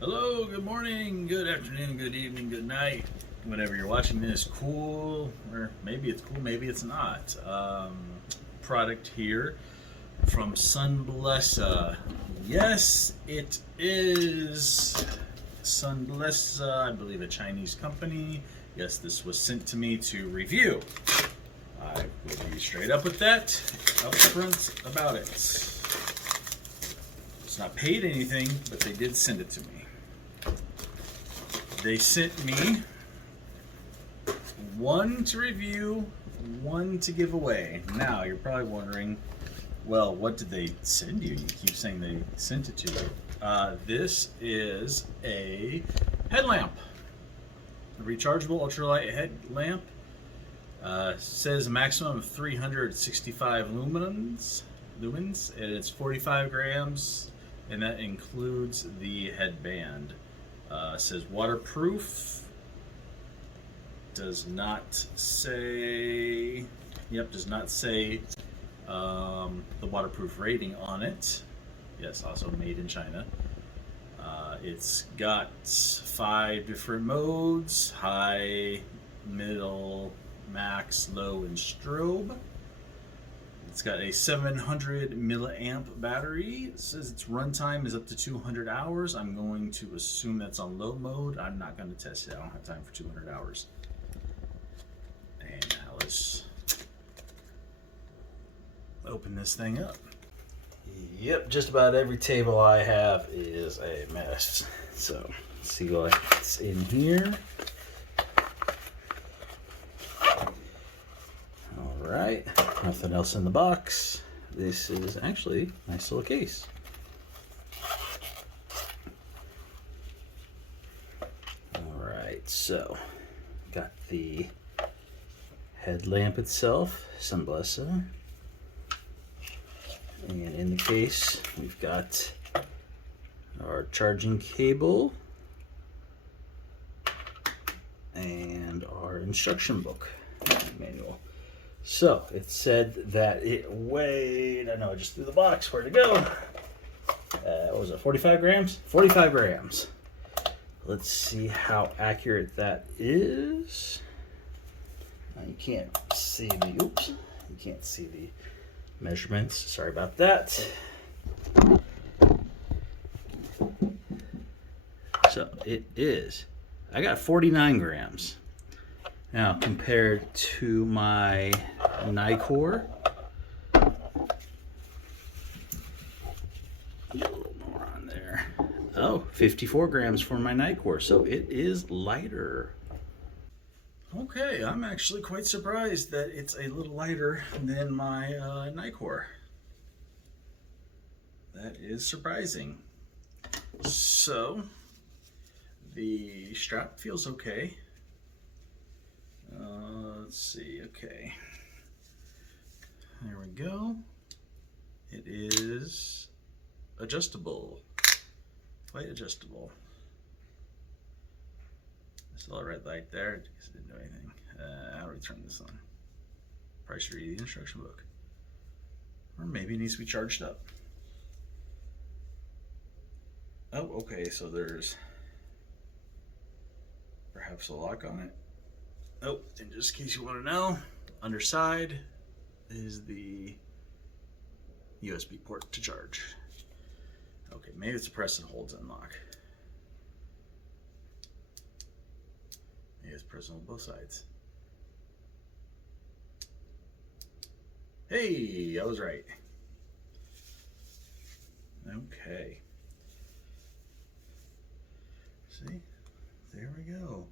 Hello, good morning, good afternoon, good evening, good night. Whenever you're watching this, cool, or maybe it's cool, maybe it's not. Product here from Sunblesa. Yes, it is Sunblesa, I believe a Chinese company. Yes, this was sent to me to review. I will be straight up with that, up front about it. It's not paid anything, but they did send it to me. They sent me one to review, one to give away. Now, you're probably wondering, well, what did they send you? You keep saying they sent it to you. This is a headlamp. A rechargeable ultralight headlamp. Says a maximum of 365 lumens, and it's 45 grams, and that includes the headband. Says waterproof. Does not say. Yep, does not say the waterproof rating on it. Yes, also made in China. It's got 5 different modes: high, middle, max, low, and strobe. It's got a 700 milliamp battery. It says its runtime is up to 200 hours. I'm going to assume that's on low mode. I'm not going to test it. I don't have time for 200 hours. And now let's open this thing up. Yep, just about every table I have is a mess. So let's see what's in here. Alright, nothing else in the box. This is actually a nice little case. Alright, so got the headlamp itself, Sunblesa. And in the case, we've got our charging cable and our instruction book manual. So it said that it weighed, I know I just threw the box, where'd it go? What was it, 45 grams? 45 grams. Let's see how accurate that is. Now you can't see the, oops, you can't see the measurements. Sorry about that. So it is, I got 49 grams. Now, compared to my Nicor, get a little more on there. Oh, 54 grams for my Nicor, so it is lighter. Okay, I'm actually quite surprised that it's a little lighter than my Nicor. That is surprising. So, the strap feels okay. Let's see, okay. There we go. It is adjustable, quite adjustable. I saw a red light there because it didn't do anything. How do we turn this on? Probably should read the instruction book. Or maybe it needs to be charged up. Oh, okay, so there's perhaps a lock on it. Oh, and just in case you want to know, underside is the USB port to charge. Okay, maybe it's a press and hold to unlock. Maybe it's press and hold both sides. Hey, I was right. Okay. See? There we go.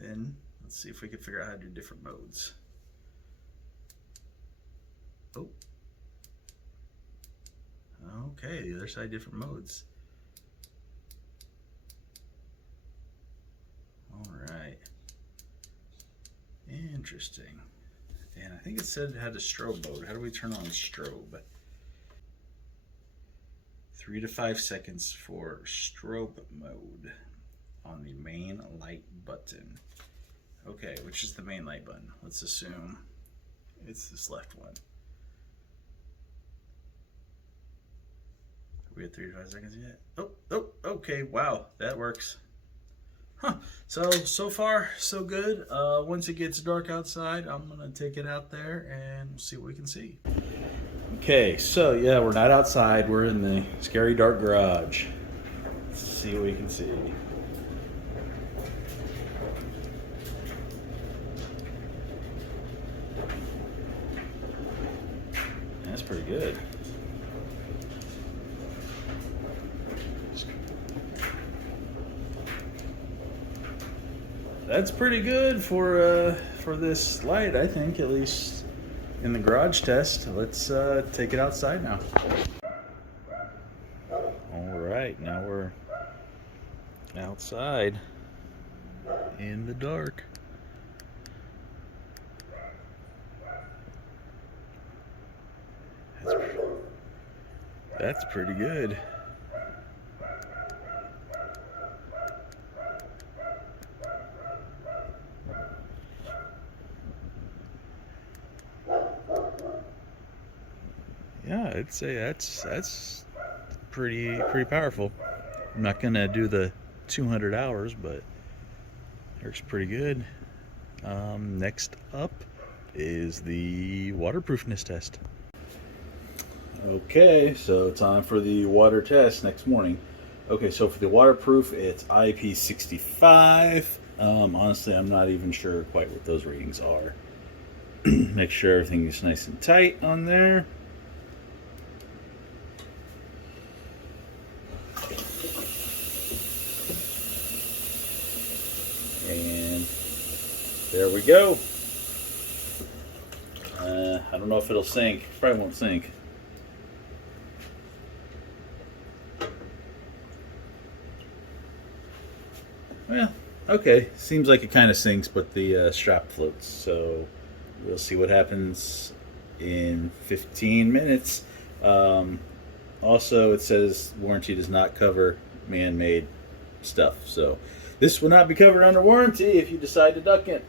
Then let's see if we can figure out how to do different modes. Oh. Okay, the other side, different modes. All right. Interesting. And I think it said it had a strobe mode. How do we turn on strobe? 3 to 5 seconds for strobe mode on the main light button. Okay, which is the main light button? Let's assume it's this left one. We had 3 to 5 seconds yet. Oh, okay, wow, that works. Huh, so far, so good. Once it gets dark outside, I'm gonna take it out there and we'll see what we can see. Okay, so yeah, we're not outside, we're in the scary dark garage. Let's see what we can see. That's pretty good. That's pretty good for this light, I think, at least in the garage test. Let's take it outside now. All right, now we're outside in the dark. That's pretty good. Yeah, I'd say that's pretty powerful. I'm not gonna do the 200 hours, but works pretty good. Next up is the waterproofness test. Okay, so time for the water test next morning. Okay, so for the waterproof, it's IP65. Honestly, I'm not even sure quite what those readings are. Make sure everything is nice and tight on there. And there we go. I don't know if it'll sink. Probably won't sink. Well, okay. Seems like it kind of sinks, but the strap floats. So we'll see what happens in 15 minutes. Also, it says warranty does not cover man-made stuff. So this will not be covered under warranty if you decide to duck it.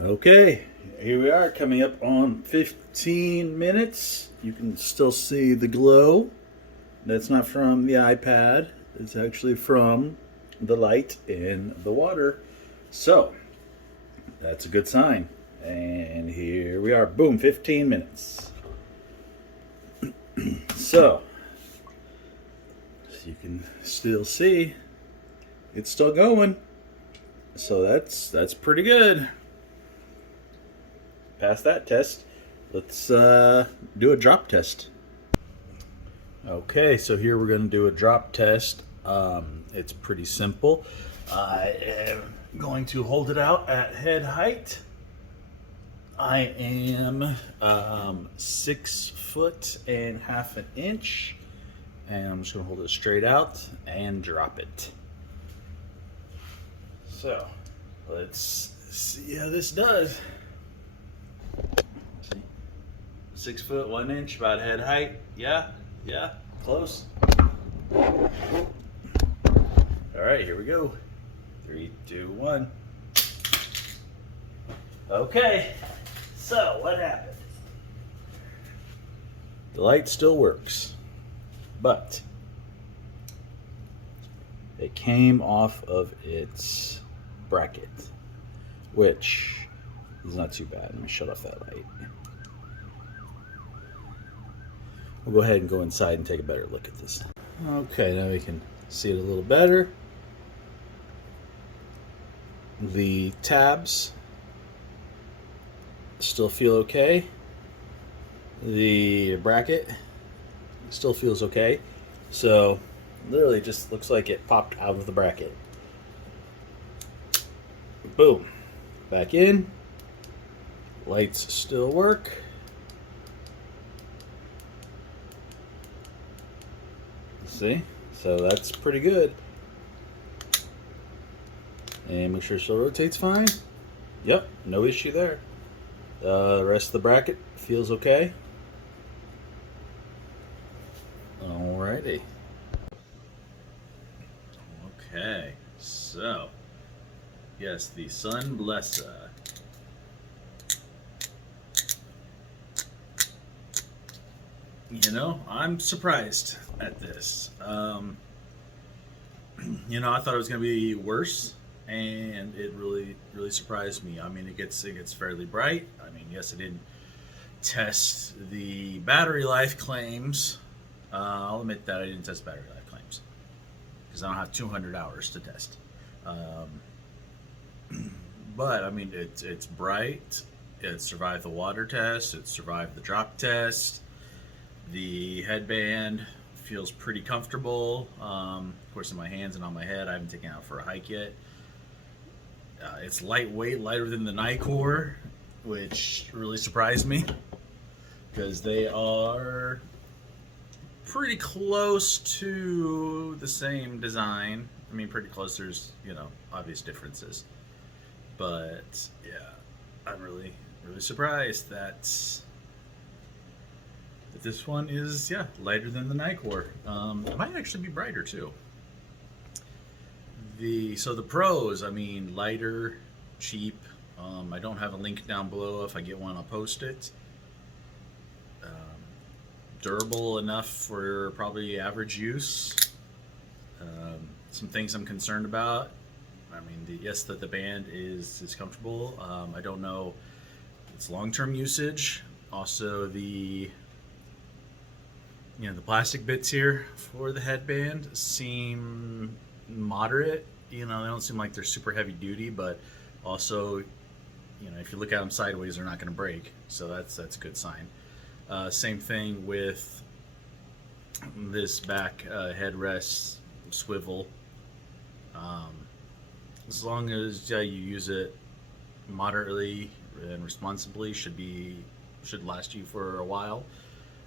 Okay, here we are coming up on 15 minutes. You can still see the glow. That's not from the iPad. It's actually from the light in the water. So, that's a good sign. And here we are. Boom, 15 minutes. So, you can still see it's still going. So that's pretty good. Pass that test. Let's do a drop test. Okay, so here we're going to do a drop test. It's pretty simple. I am going to hold it out at head height. I am 6 foot and half an inch, and I'm just going to hold it straight out and drop it. So let's see how this does. See, 6 foot 1 inch, about head height. Yeah, close. All right, here we go. 3, 2, 1. Okay, so what happened? The light still works, but it came off of its bracket, which is not too bad. Let me shut off that light. We'll go ahead and go inside and take a better look at this. Okay, now we can see it a little better. The tabs still feel okay. The bracket still feels okay. So literally just looks like it popped out of the bracket. Boom. Back in. Lights still work. See? So that's pretty good. And make sure it still rotates fine. Yep, no issue there. The rest of the bracket feels okay. Alrighty. Okay, so yes, the Sunblesa. You know, I'm surprised at this. You know, I thought it was going to be worse, and it really surprised me. I mean, it gets fairly bright. I mean, yes, I didn't test the battery life claims. I'll admit that I didn't test battery life claims because I don't have 200 hours to test. But I mean, it's bright. It survived the water test. It survived the drop test. The headband feels pretty comfortable. Of course, in my hands and on my head. I haven't taken it out for a hike yet. It's lightweight, lighter than the Nicor, which really surprised me because they are pretty close to the same design. I mean, pretty close. There's, you know, obvious differences, but yeah, I'm really surprised that this one is, yeah, lighter than the Nicor. It might actually be brighter too. So the pros, I mean, lighter, cheap. I don't have a link down below. If I get one, I'll post it. Durable enough for probably average use. Some things I'm concerned about. I mean, yes, that the band is comfortable. I don't know its long-term usage. Also, the plastic bits here for the headband seem moderate. You know, they don't seem like they're super heavy duty, but also, you know, if you look at them sideways, they're not going to break. So that's a good sign. Same thing with this back headrest swivel. As long as you use it moderately and responsibly, should last you for a while.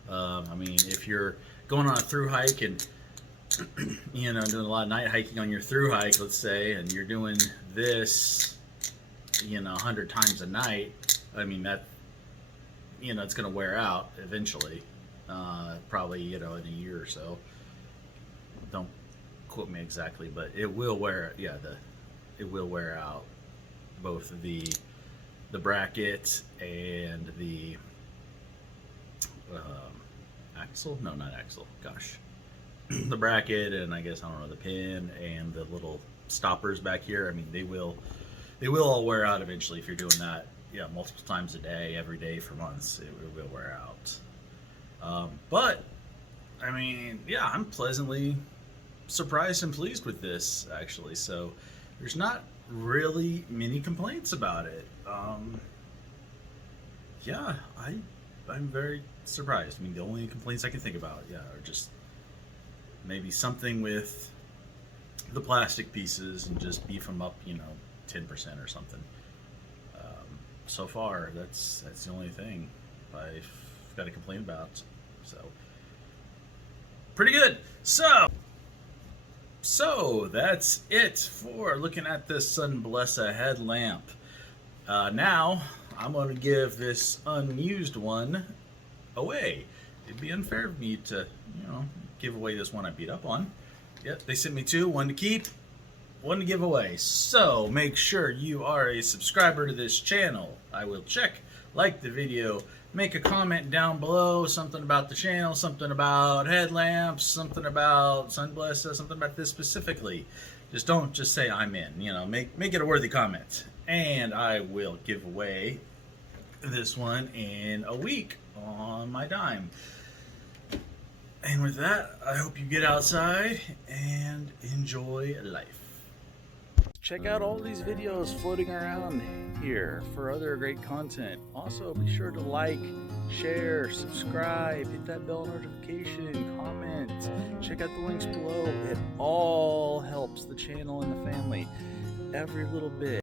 I mean, if you're going on a through hike and you know, doing a lot of night hiking on your through hike, let's say, and you're doing this, you know, 100 times a night, I mean, that, you know, it's going to wear out eventually, probably, you know, in a year or so. Don't quote me exactly, but it will wear, yeah, it will wear out, both the bracket and the axle. No, not axle. Gosh, the bracket, and I guess, I don't know, the pin and the little stoppers back here. I mean, they will all wear out eventually if you're doing that, yeah, multiple times a day, every day for months. It will wear out. But I mean, yeah, I'm pleasantly surprised and pleased with this, actually. So there's not really many complaints about it. Yeah, I'm very surprised. I mean, the only complaints I can think about, yeah, are just maybe something with the plastic pieces and just beef them up, you know, 10% or something. So far, that's the only thing I've got to complain about. So pretty good. So that's it for looking at this Sunblesa headlamp. Now I'm going to give this unused one away. It'd be unfair of me to, you know, give away this one I beat up on. Yep, they sent me two, one to keep, one to give away. So make sure you are a subscriber to this channel. I will check, like the video, make a comment down below, something about the channel, something about headlamps, something about Sunblesa, something about this specifically. Just don't just say I'm in, you know, make it a worthy comment. And I will give away this one in a week on my dime. And with that, I hope you get outside and enjoy life. Check out all these videos floating around here for other great content. Also, be sure to like, share, subscribe, hit that bell notification, comment, check out the links below. It all helps the channel and the family. Every little bit.